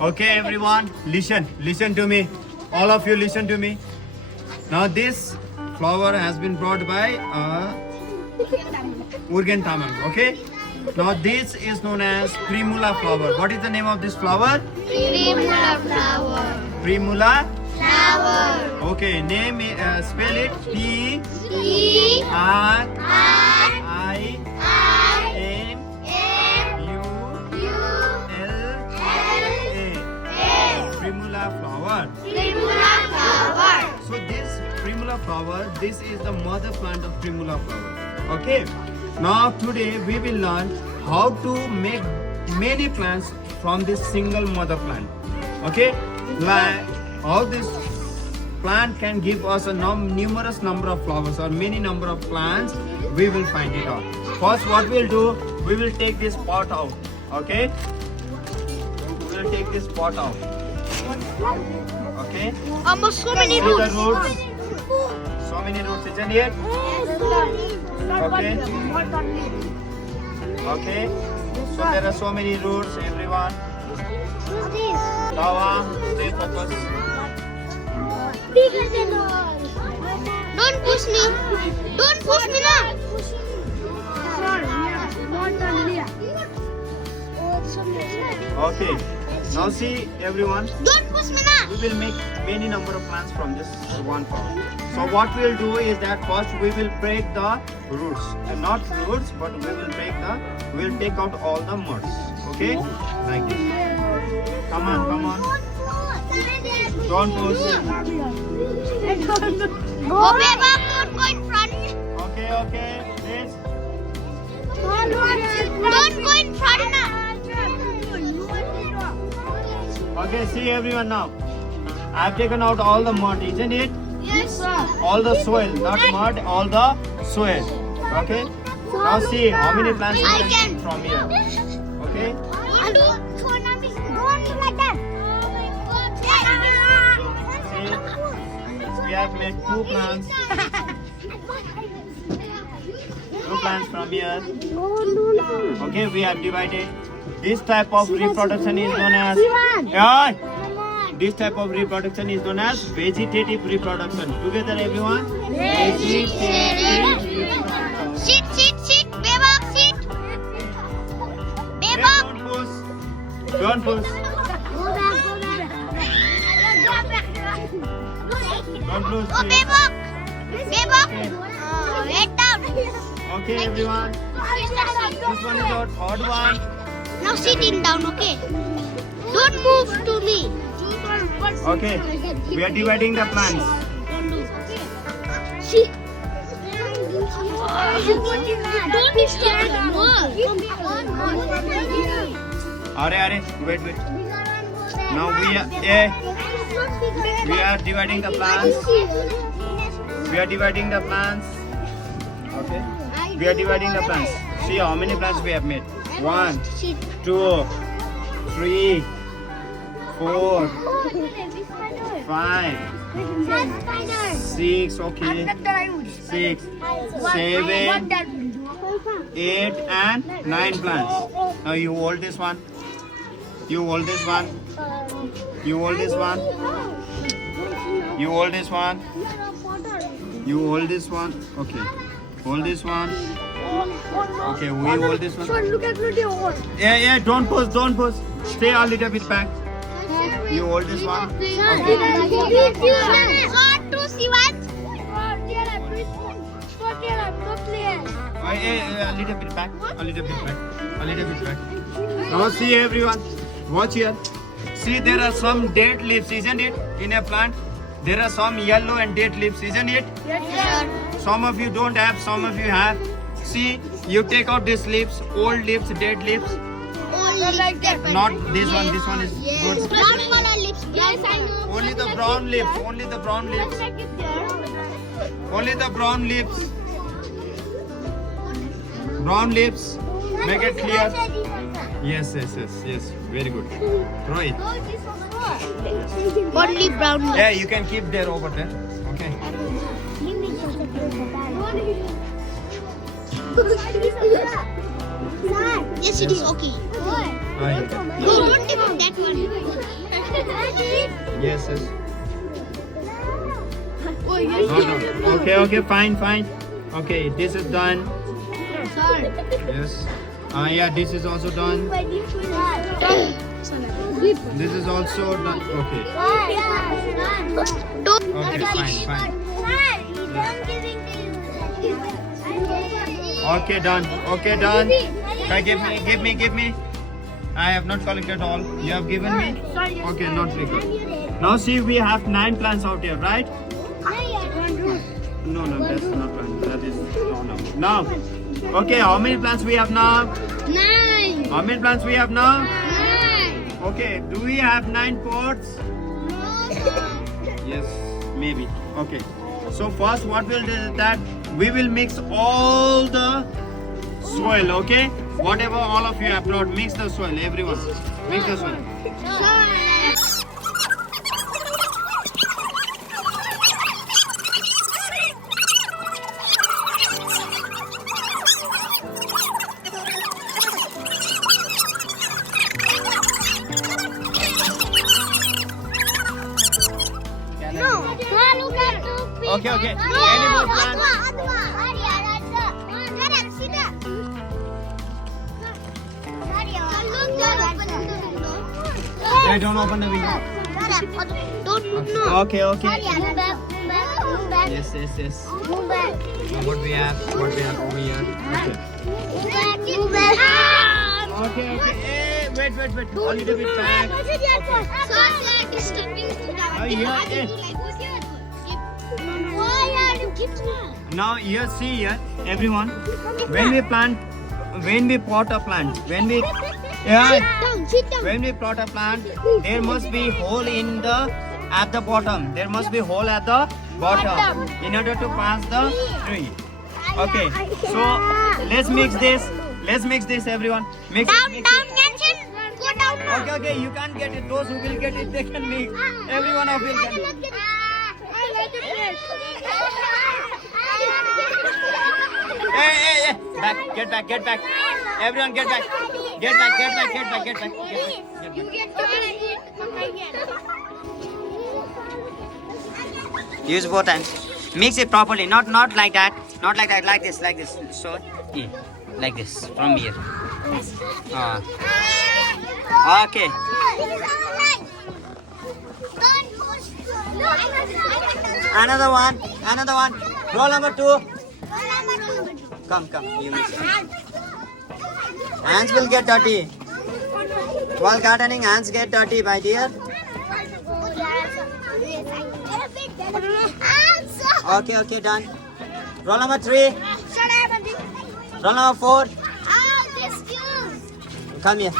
Okay, everyone, listen to me. All of you, listen to me. Now, this flower has been brought by Urgen Tamang. Okay. Now, this is known as Primula flower. What is the name of this flower? Primula flower. Primula. Flower. Okay. Name. Spell it. P P R R I I M M U U L L A. A. Primula flower. Primula flower. So this Primula flower, this is the mother plant of Primula flower. Okay. Now today we will learn how to make many plants from this single mother plant. Okay. Like how this plant can give us a numerous number of flowers or many number of plants, we will find it out. First, what we'll do, we will take this pot out. Okay. We will take this pot out. Okay. Almost so many See the roots. roots. So many roots, isn't it? Okay. Okay. So there are so many roots, everyone. Dawa, stay focused. Don't push me. Don't push me now. Okay. Now see, everyone. Don't push me now. We will make many number of plants from this one flower. So what we will do is that first we will break the roots. Not roots, but we will we will take out all the muds. Okay? Like this. Come on, come on. Don't push. Go back, don't go in front. Okay, okay. This. Don't go in front now. Okay, see everyone now. I have taken out all the mud, isn't it? Yes, sir. All the soil, not mud, all the soil. Okay? Now see how many plants we I can can. get from here. Okay? Don't like that. See, we have made two plants. Two plants from here. Okay, we have divided. This type of reproduction is known as. Yeah. This type of reproduction is known as vegetative reproduction. Together, everyone. Vegetative reproduction. Sit. Bebop, sit. Hey, Bebop. don't push. Don't push. Don't push. Oh, Bebop. Bebop. Okay. Head down. Okay, everyone. This one is our third one. Now sitting down, okay? Don't move to me. Okay, we are dividing the plants. Sit. Don't stand. Are, wait. Now we are dividing the plants. We are dividing the plants. Okay, we are dividing the plants. See how many plants we have made. 1, 2, 3, 4, 5, 6. Okay, 6, 7, 8 and 9 plants. Now you hold this one. You hold this one. You hold this one. You hold this one. You hold this one. Okay. Hold this one. Okay, we hold this one. Yeah, don't push. Stay a little bit back. You hold this one. Okay. A little bit back. Now see everyone. Watch here. See, there are some dead leaves, isn't it? In a plant, there are some yellow and dead leaves, isn't it? Yes, sir. Some of you don't have, some of you have. See, you take out these leaves, old leaves, dead leaves. Only like that. Not this one. This one is good. Brown color lips. Yes, I know. Only the brown leaves. Only the brown leaves. Only the brown leaves. Brown leaves. Make it clear. Yes. Very good. Throw it. Only brown lips. Yeah, you can keep there over there. Okay. Yes, it is okay. Ah, you can. No, don't take that one. Yes, yes. Oh, yes. No. Okay, fine. Okay, this is done. Sir. Yes. Yeah, this is also done. This is also done. Okay. Okay, fine. Okay, done. Give me. I have not collected all. You have given me? Okay, not record. Now see, we have 9 plants out here, right? No, that's not right. That is no. Now, okay, how many plants we have now? 9. How many plants we have now? 9. Okay, do we have 9 pots? No. Yes, maybe. Okay. So first what we'll do is that we will mix all the soil, okay? Whatever all of you have brought, mix the soil, everyone. Mix the soil. Okay. Any more plants? Hey, don't open the window. Don't move now. Okay. Move back. Yes. Move back. What we have over here. Move back. Okay. Hey, wait. A little bit back. Now here, see here, everyone. When we pot a plant, when we plot a plant, there must be hole at the bottom. There must be hole at the bottom in order to pass the tree. Okay, so let's mix this. Everyone. Mix it. Go down now. Okay, you can't get it. Those who will get it, they can mix. Everyone of you can. Hey. Get back. Everyone get back. Get back. You get it. Use both hands. Mix it properly. Not like that. Not like that. Like this. So, yeah. Like this. From here. Okay. Another one. Roll number 2. Come. You mix it. Hands will get dirty. While gardening, hands get dirty, my dear. Okay, done. Roll number 3. Roll number 4. Come here.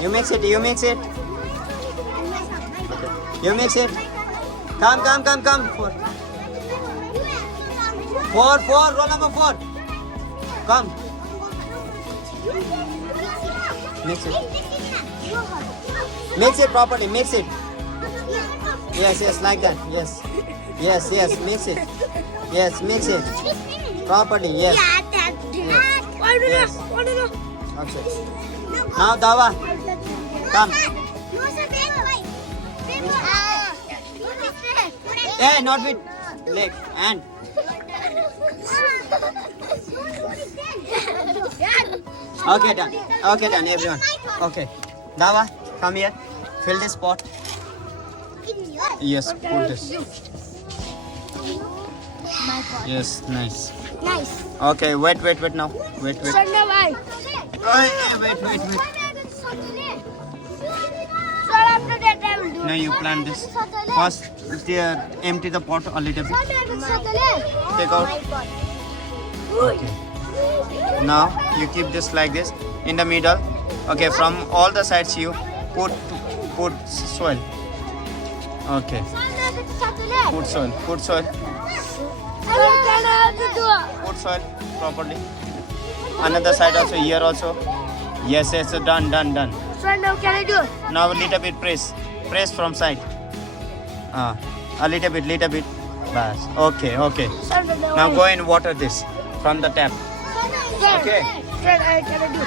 You mix it. Okay. You mix it. Come. 4. Roll number 4. Come. Mix it properly. Mix it. Yes, like that. Yes. Mix it. Yes, mix it properly. Yes. Okay. Now Dawa, come. Hey, not with leg, hand. Okay, done, everyone. Okay. Dawa, come here. Fill this pot. Yes, put this. Yes, nice. Okay, wait now. Wait. Wait. Now you plant this. First, empty the pot a little bit. Take out. Okay. Now you keep this like this in the middle. Okay, from all the sides you put soil. Okay. Put soil. Put soil properly. Another side also, here also. Yes, done. So now can I do? Now a little bit press from side. A little bit. Bas. Okay. Now go and water this from the tap. Okay. Can I do?